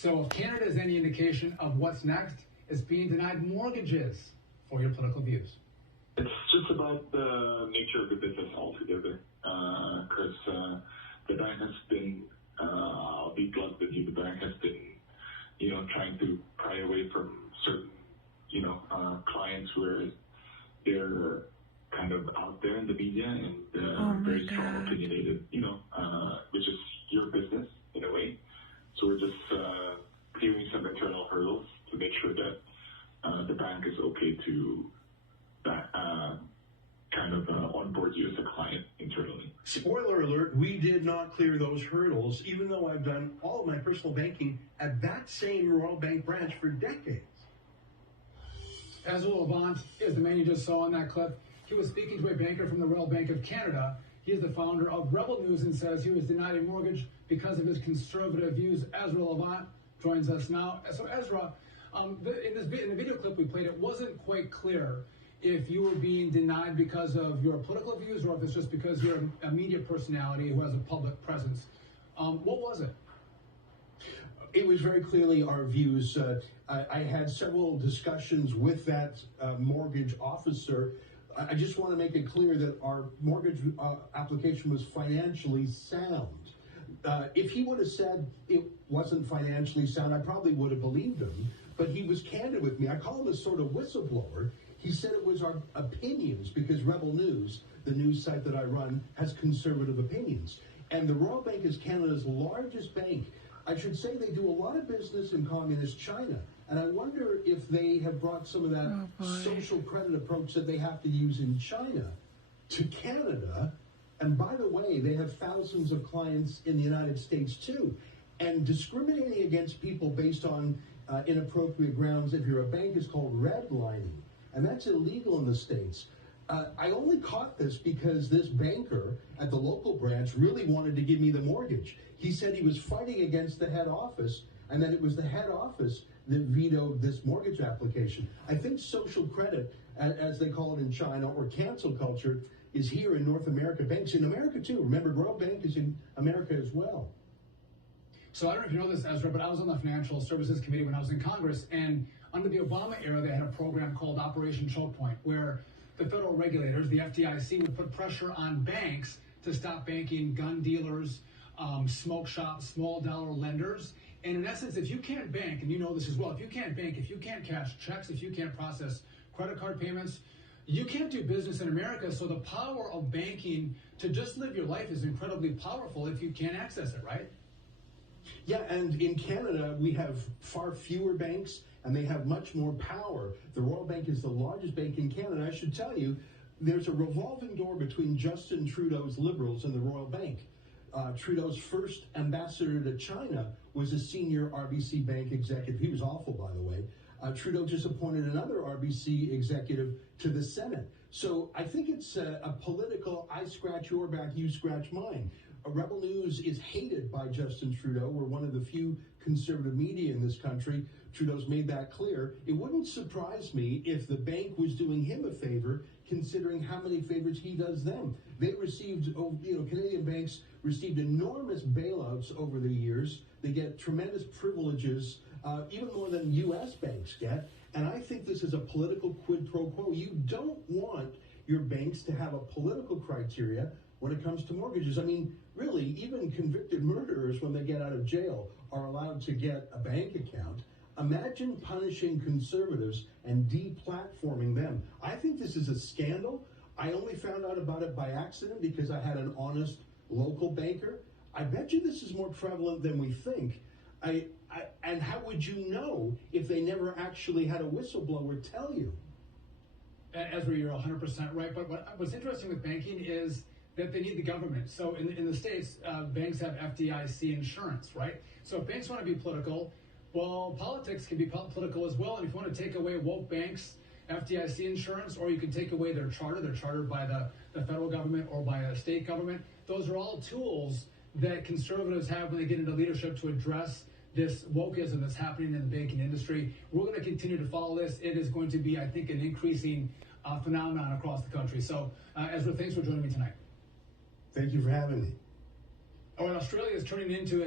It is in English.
So if Canada is any indication of what's next, it's being denied mortgages for your political views. It's just about the nature of the business altogether. Because the bank has been, I'll be blunt with you, the bank has been, trying to pry away from certain, clients where they're kind of out there in the media and very strong opinionated, which is your business in a way. So we're just clearing some internal hurdles to make sure that the bank is okay to onboard you as a client internally. Spoiler alert, we did not clear those hurdles, even though I've done all of my personal banking at that same Royal Bank branch for decades. Ezra Levant is the man you just saw in that clip. He was speaking to a banker from the Royal Bank of Canada. He is the founder of Rebel News and says he was denied a mortgage because of his conservative views. Ezra Levant joins us now. So Ezra, in the video clip we played, it wasn't quite clear if you were being denied because of your political views or if it's just because you're a media personality who has a public presence. What was it? It was very clearly our views. I had several discussions with that mortgage officer. I just want to make it clear that our mortgage application was financially sound. If he would have said it wasn't financially sound, I probably would have believed him. But he was candid with me. I call him a sort of whistleblower. He said it was our opinions because Rebel News, the news site that I run, has conservative opinions. And the Royal Bank is Canada's largest bank. I should say they do a lot of business in communist China. And I wonder if they have brought some of that social credit approach that they have to use in China to Canada. And by the way, they have thousands of clients in the United States too. And discriminating against people based on inappropriate grounds, if you're a bank, is called redlining. And that's illegal in the States. I only caught this because this banker at the local branch really wanted to give me the mortgage. He said he was fighting against the head office, and that it was the head office that vetoed this mortgage application. I think social credit, as they call it in China, or cancel culture, is here in North America. Banks in America too. Remember, Royal Bank is in America as well. So I don't know if you know this, Ezra, but I was on the Financial Services Committee when I was in Congress, and under the Obama era, they had a program called Operation Choke Point, where the federal regulators, the FDIC, would put pressure on banks to stop banking gun dealers, smoke shops, small dollar lenders. And in essence, if you can't bank, and you know this as well, if you can't bank, if you can't cash checks, if you can't process credit card payments, you can't do business in America. So the power of banking to just live your life is incredibly powerful if you can't access it, right? Yeah, and in Canada, we have far fewer banks, and they have much more power. The Royal Bank is the largest bank in Canada. I should tell you, there's a revolving door between Justin Trudeau's Liberals and the Royal Bank. Trudeau's first ambassador to China was a senior RBC Bank executive. He was awful, by the way. Trudeau just appointed another RBC executive to the Senate. So I think it's a political, I scratch your back, you scratch mine. Rebel News is hated by Justin Trudeau. We're one of the few conservative media in this country. Trudeau's made that clear. It wouldn't surprise me if the bank was doing him a favor, considering how many favors he does them. They received, Canadian banks received enormous bailouts over the years. They get tremendous privileges, even more than U.S. banks get. And I think this is a political quid pro quo. You don't want your banks to have a political criteria when it comes to mortgages. I mean, really, even convicted murderers, when they get out of jail, are allowed to get a bank account. Imagine punishing conservatives and deplatforming them. I think this is a scandal. I only found out about it by accident because I had an honest local banker. I bet you this is more prevalent than we think. And how would you know if they never actually had a whistleblower tell you? Ezra, you're 100% right. But what's interesting with banking is that they need the government. So in the States, banks have FDIC insurance, right? So if banks want to be political, well, politics can be political as well. And if you want to take away woke banks' FDIC insurance, or you can take away their charter, they're chartered by the federal government or by a state government. Those are all tools that conservatives have when they get into leadership to address this wokeism that's happening in the banking industry. We're going to continue to follow this. It is going to be, I think, an increasing phenomenon across the country. So, Ezra, thanks for joining me tonight. Thank you for having me. All right, Australia is turning into